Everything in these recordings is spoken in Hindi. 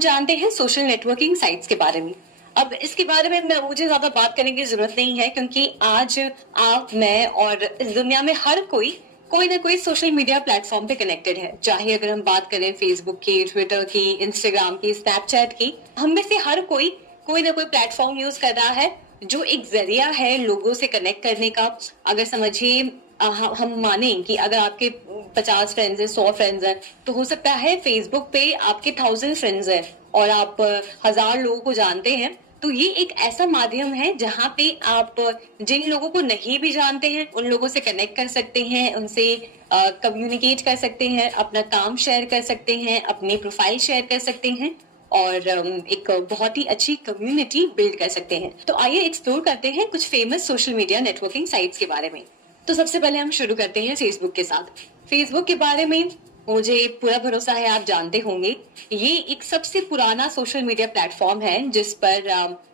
जानते हैं सोशल नेटवर्किंग साइट्स के बारे में। अब इसके बारे में मुझे ज्यादा बात करने की जरूरत नहीं है, क्योंकि आज आप, मैं और इस दुनिया में हर कोई ना कोई सोशल मीडिया प्लेटफॉर्म पे कनेक्टेड है। चाहे अगर हम बात करें फेसबुक की, ट्विटर की, इंस्टाग्राम की, स्नैपचैट की, हम में से हर कोई ना कोई प्लेटफॉर्म यूज कर रहा है जो एक जरिया है लोगों से कनेक्ट करने का। अगर समझिए हम माने कि अगर आपके 50 फ्रेंड्स हैं, 100 फ्रेंड्स हैं, तो हो सकता है फेसबुक पे आपके 1000 फ्रेंड्स हैं और आप 1000 लोगों को जानते हैं। तो ये एक ऐसा माध्यम है जहाँ पे आप जिन लोगों को नहीं भी जानते हैं उन लोगों से कनेक्ट कर सकते हैं, उनसे कम्युनिकेट कर सकते हैं, अपना काम शेयर कर सकते हैं, अपनी प्रोफाइल शेयर कर सकते हैं और एक बहुत ही अच्छी कम्युनिटी बिल्ड कर सकते हैं। तो आइए एक्सप्लोर करते हैं कुछ famous social media networking sites के बारे में। तो सबसे पहले हम शुरू करते हैं फेसबुक के साथ। फेसबुक के बारे में मुझे पूरा भरोसा है आप जानते होंगे। ये एक सबसे पुराना सोशल मीडिया प्लेटफॉर्म है जिस पर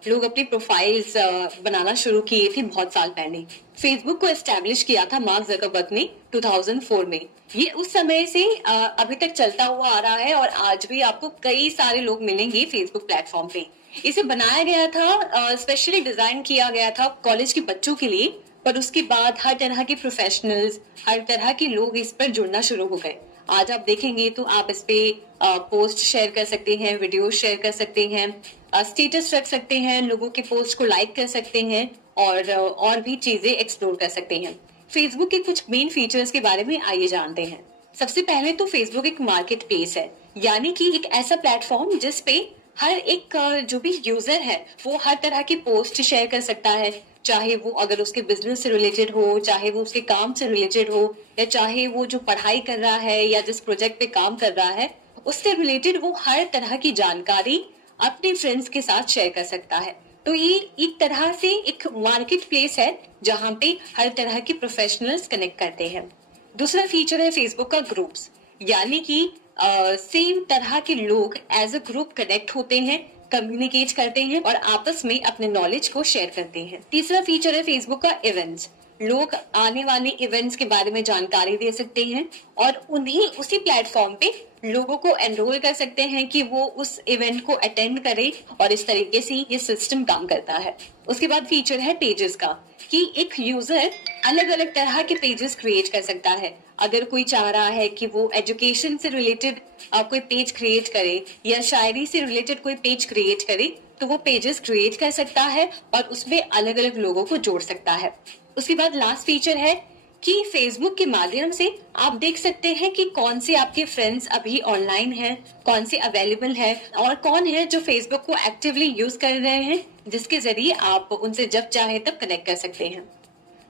लोग अपनी प्रोफाइल्स बनाना शुरू किए थे बहुत साल पहले। फेसबुक को एस्टेब्लिश किया था मार्क जकरबर्ग ने 2004 में। ये उस समय से अभी तक चलता हुआ आ रहा है और आज भी आपको कई सारे लोग मिलेंगे फेसबुक प्लेटफॉर्म पे। इसे बनाया गया था, स्पेशली डिजाइन किया गया था कॉलेज के बच्चों के लिए, पर उसके बाद हर तरह के प्रोफेशनल्स, हर तरह के लोग इस पर जुड़ना शुरू हो गए। आज आप देखेंगे तो आप इस पे पोस्ट शेयर कर सकते हैं, वीडियो शेयर कर सकते हैं, स्टेटस रख सकते हैं, लोगों के पोस्ट को लाइक कर सकते हैं और भी चीजें एक्सप्लोर कर सकते हैं। फेसबुक के कुछ मेन फीचर्स के बारे में आइए जानते हैं। सबसे पहले तो फेसबुक एक मार्केट प्लेस है, यानी कि एक ऐसा प्लेटफॉर्म जिस पे हर एक जो भी यूजर है वो हर तरह की पोस्ट शेयर कर सकता है, चाहे वो अगर उसके बिजनेस से रिलेटेड हो, चाहे वो उसके काम से रिलेटेड हो, या चाहे वो जो पढ़ाई कर रहा है या जिस प्रोजेक्ट पे काम कर रहा है उससे रिलेटेड वो हर तरह की जानकारी अपने फ्रेंड्स के साथ शेयर कर सकता है। तो ये एक तरह से एक मार्केट प्लेस है जहाँ पे हर तरह के प्रोफेशनल्स कनेक्ट करते हैं। दूसरा फीचर है फेसबुक का ग्रुप्स, यानी कि सेम तरह के लोग एज अ ग्रुप कनेक्ट होते हैं, कम्युनिकेट करते हैं और आपस में अपने नॉलेज को शेयर करते हैं। तीसरा फीचर है फेसबुक का इवेंट्स। लोग आने वाले इवेंट्स के बारे में जानकारी दे सकते हैं और उन्हीं उसी प्लेटफॉर्म पे लोगों को एनरोल कर सकते हैं कि वो उस इवेंट को अटेंड करे, और इस तरीके से ये सिस्टम काम करता है। उसके बाद फीचर है पेजेस का, कि एक यूजर अलग अलग तरह के पेजेस क्रिएट कर सकता है। अगर कोई चाह रहा है कि वो एजुकेशन से रिलेटेड कोई पेज क्रिएट करे या शायरी से रिलेटेड कोई पेज क्रिएट करे, तो वो पेजेस क्रिएट कर सकता है और उसमें अलग अलग लोगों को जोड़ सकता है। उसके बाद लास्ट फीचर है कि फेसबुक के माध्यम से आप देख सकते हैं कि कौन से आपके फ्रेंड्स अभी ऑनलाइन हैं, कौन से अवेलेबल है और कौन है जो फेसबुक को एक्टिवली यूज कर रहे हैं, जिसके जरिए आप उनसे जब चाहे तब कनेक्ट कर सकते हैं।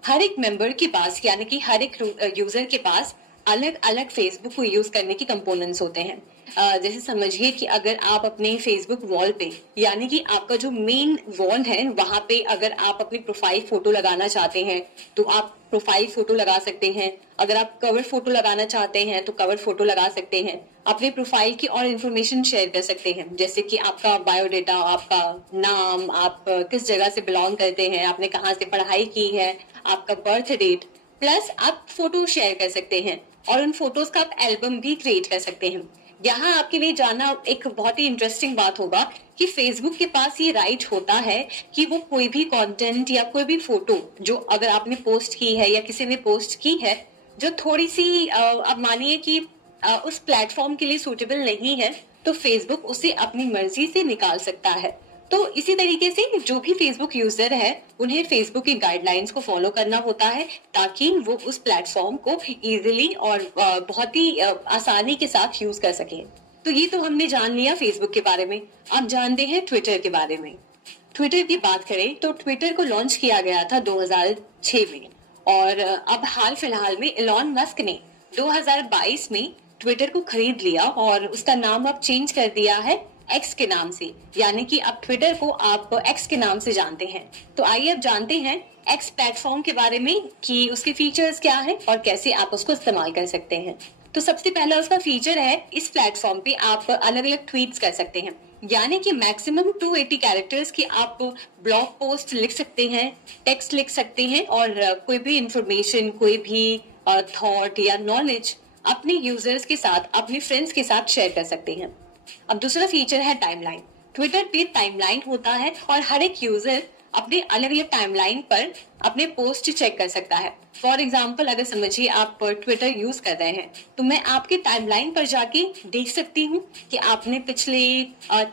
हर एक मेंबर के पास, यानी कि हर एक यूजर के पास अलग अलग फेसबुक को यूज करने के कंपोनेंट्स होते हैं। जैसे समझिए कि अगर आप अपने फेसबुक वॉल पे, यानी कि आपका जो मेन वॉल है वहां पे अगर आप अपनी प्रोफाइल फोटो लगाना चाहते हैं तो आप प्रोफाइल फोटो लगा सकते हैं। अगर आप कवर फोटो लगाना चाहते हैं तो कवर फोटो लगा सकते हैं। अपने प्रोफाइल की और इन्फॉर्मेशन शेयर कर सकते हैं, जैसे कि आपका बायोडेटा, आपका नाम, आप किस जगह से बिलोंग करते हैं, आपने कहाँ से पढ़ाई की है, आपका बर्थ डेट, प्लस आप फोटो शेयर कर सकते हैं और उन फोटोज का आप एल्बम भी क्रिएट कर सकते हैं। यहाँ आपके लिए जानना एक बहुत ही इंटरेस्टिंग बात होगा कि फेसबुक के पास ये राइट होता है कि वो कोई भी कंटेंट या कोई भी फोटो जो अगर आपने पोस्ट की है या किसी ने पोस्ट की है जो थोड़ी सी अब मानिए कि उस प्लेटफॉर्म के लिए सूटेबल नहीं है, तो फेसबुक उसे अपनी मर्जी से निकाल सकता है। तो इसी तरीके से जो भी फेसबुक यूजर है उन्हें फेसबुक की गाइडलाइंस को फॉलो करना होता है ताकि वो उस प्लेटफॉर्म को इजीली और बहुत ही आसानी के साथ यूज कर सके। तो ये तो हमने जान लिया फेसबुक के बारे में। अब जानते हैं ट्विटर के बारे में। ट्विटर की बात करें तो ट्विटर को लॉन्च किया गया था 2006 में और अब हाल फिलहाल में एलॉन मस्क ने 2022 में ट्विटर को खरीद लिया और उसका नाम अब चेंज कर दिया है एक्स के नाम से, यानी कि अब ट्विटर को आप एक्स के नाम से जानते हैं। तो आइए अब जानते हैं एक्स प्लेटफॉर्म के बारे में कि उसके फीचर्स क्या हैं और कैसे आप उसको इस्तेमाल कर सकते हैं। तो सबसे पहला उसका फीचर है, इस प्लेटफॉर्म पे आप अलग अलग ट्वीट्स कर सकते हैं, यानी कि मैक्सिमम 280 कैरेक्टर्स की आप ब्लॉग पोस्ट लिख सकते हैं, टेक्स्ट लिख सकते हैं और कोई भी इंफॉर्मेशन, कोई भी थॉट या नॉलेज अपने यूजर्स के साथ, अपने फ्रेंड्स के साथ शेयर कर सकते हैं। अब दूसरा फीचर है टाइमलाइन। ट्विटर पे टाइमलाइन होता है और हर एक यूजर अपने अलग अलग टाइमलाइन पर अपने पोस्ट चेक कर सकता है। फॉर एग्जाम्पल, अगर समझिए आप ट्विटर यूज कर रहे हैं तो मैं आपके टाइमलाइन पर जाके देख सकती हूँ कि आपने पिछले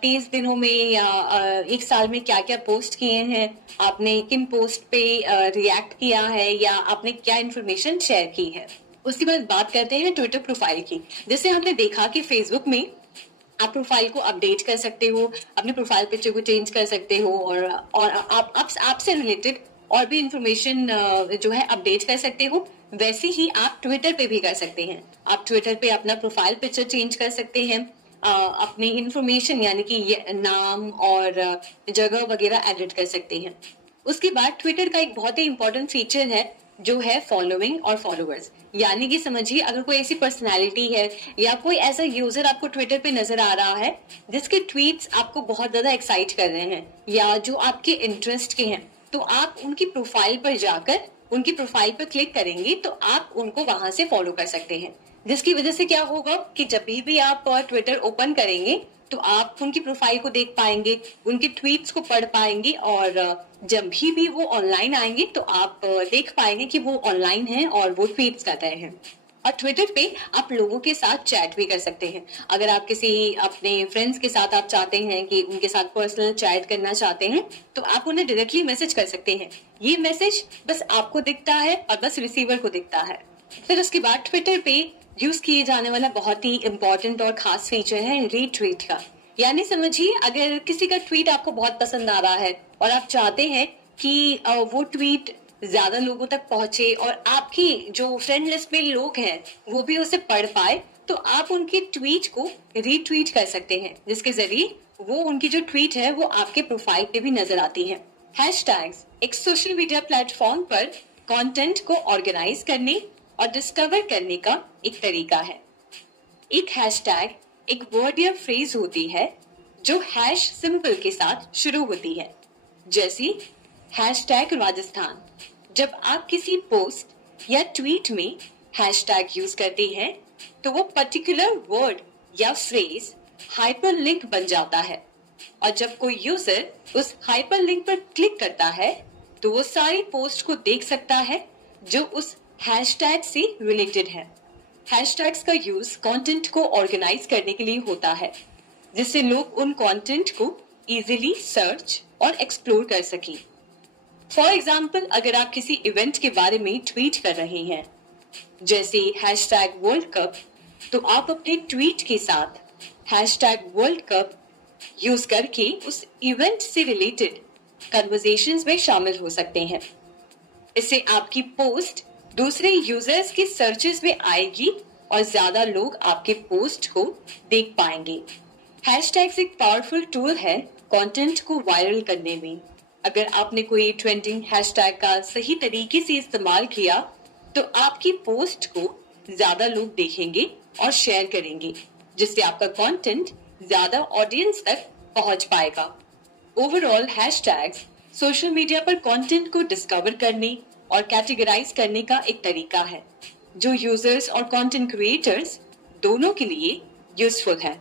30 दिनों में या एक साल में क्या क्या पोस्ट किए हैं, आपने किन पोस्ट पे रिएक्ट किया है या आपने क्या इन्फॉर्मेशन शेयर की है। उसके बाद बात करते हैं ट्विटर प्रोफाइल की। जैसे हमने देखा कि फेसबुक में आप प्रोफाइल को अपडेट कर सकते हो, अपने प्रोफाइल पिक्चर को चेंज कर सकते हो और आपसे रिलेटेड और भी इंफॉर्मेशन जो है अपडेट कर सकते हो। वैसे ही आप ट्विटर पे भी कर सकते हैं। आप ट्विटर पे अपना प्रोफाइल पिक्चर चेंज कर सकते हैं, अपनी इंफॉर्मेशन यानी कि नाम और जगह वगैरह एडिट कर सकते हैं। उसके बाद ट्विटर का एक बहुत ही इंपॉर्टेंट फीचर है जो है फॉलोइंग और फॉलोअर्स। यानी कि समझिए अगर कोई ऐसी पर्सनालिटी है या कोई ऐसा यूजर आपको ट्विटर पे नजर आ रहा है जिसके ट्वीट्स आपको बहुत ज्यादा एक्साइट कर रहे हैं या जो आपके इंटरेस्ट के हैं, तो आप उनकी प्रोफाइल पर जाकर उनकी प्रोफाइल पर क्लिक करेंगे तो आप उनको वहां से फॉलो कर सकते हैं। जिसकी वजह से क्या होगा कि जब भी आप ट्विटर ओपन करेंगे तो आप उनकी प्रोफाइल को देख पाएंगे, उनके ट्वीट्स को पढ़ पाएंगे और जब भी वो ऑनलाइन आएंगे तो आप देख पाएंगे कि वो ऑनलाइन हैं और वो ट्वीट्स कर रहे हैं। और ट्विटर पे आप लोगों के साथ चैट भी कर सकते हैं। अगर आप किसी अपने फ्रेंड्स के साथ आप चाहते हैं कि उनके साथ पर्सनल चैट करना चाहते हैं तो आप उन्हें डायरेक्टली मैसेज कर सकते हैं। ये मैसेज बस आपको दिखता है और बस रिसीवर को दिखता है। फिर उसके बाद ट्विटर पे यूज किए जाने वाला बहुत ही इम्पोर्टेंट और खास फीचर है रीट्वीट का। यानी समझिए अगर किसी का ट्वीट आपको बहुत पसंद आ रहा है और आप चाहते हैं कि वो ट्वीट ज्यादा लोगों तक पहुंचे और आपकी जो फ्रेंड लिस्ट में लोग हैं वो भी उसे पढ़ पाए, तो आप उनके ट्वीट को रीट्वीट कर सकते हैं, जिसके जरिए वो उनकी जो ट्वीट है वो आपके प्रोफाइल पे भी नजर आती है। हैशटैग्स एक सोशल मीडिया प्लेटफॉर्म पर कंटेंट को ऑर्गेनाइज करने और डिस्कवर करने का एक तरीका है। एक हैशटैग एक वर्ड या फ्रेज होती है जो हैश सिंबल के साथ शुरू होती है, जैसे हैशटैग राजस्थान। जब आप किसी पोस्ट या ट्वीट में हैशटैग यूज करते हैं तो वो पर्टिकुलर वर्ड या फ्रेज हाइपरलिंक बन जाता है और जब कोई यूजर उस हाइपरलिंक पर क्लिक करता है तो वो सारी पोस्ट को देख सकता है जो उस हैशटैग से रिलेटेड है। हैशटैग्स का यूज कंटेंट को ऑर्गेनाइज करने के लिए होता है, जिससे लोग उन कंटेंट को इजीली सर्च और एक्सप्लोर कर सकें। फॉर एग्जाम्पल, अगर आप किसी इवेंट के बारे में ट्वीट कर रहे हैं जैसे हैशटैग वर्ल्ड कप, तो आप अपने ट्वीट के साथ हैशटैग वर्ल्ड कप यूज करके उस इवेंट से रिलेटेड कन्वर्सेशंस में शामिल हो सकते हैं। इससे आपकी पोस्ट दूसरे यूजर्स के सर्चेस में आएगी और ज्यादा लोग आपके पोस्ट को देख पाएंगे। हैशटैग्स एक पावरफुल टूल है कंटेंट को वायरल करने में। अगर आपने कोई ट्रेंडिंग हैशटैग का सही तरीके से इस्तेमाल किया तो आपकी पोस्ट को ज्यादा लोग देखेंगे और शेयर करेंगे, जिससे आपका कंटेंट ज्यादा ऑडियंस तक पहुंच पाएगा। ओवरऑल हैशटैग्स सोशल मीडिया पर कंटेंट को डिस्कवर करने और कैटेगराइज करने का एक तरीका है जो यूजर्स और कंटेंट क्रिएटर्स दोनों के लिए यूजफुल है।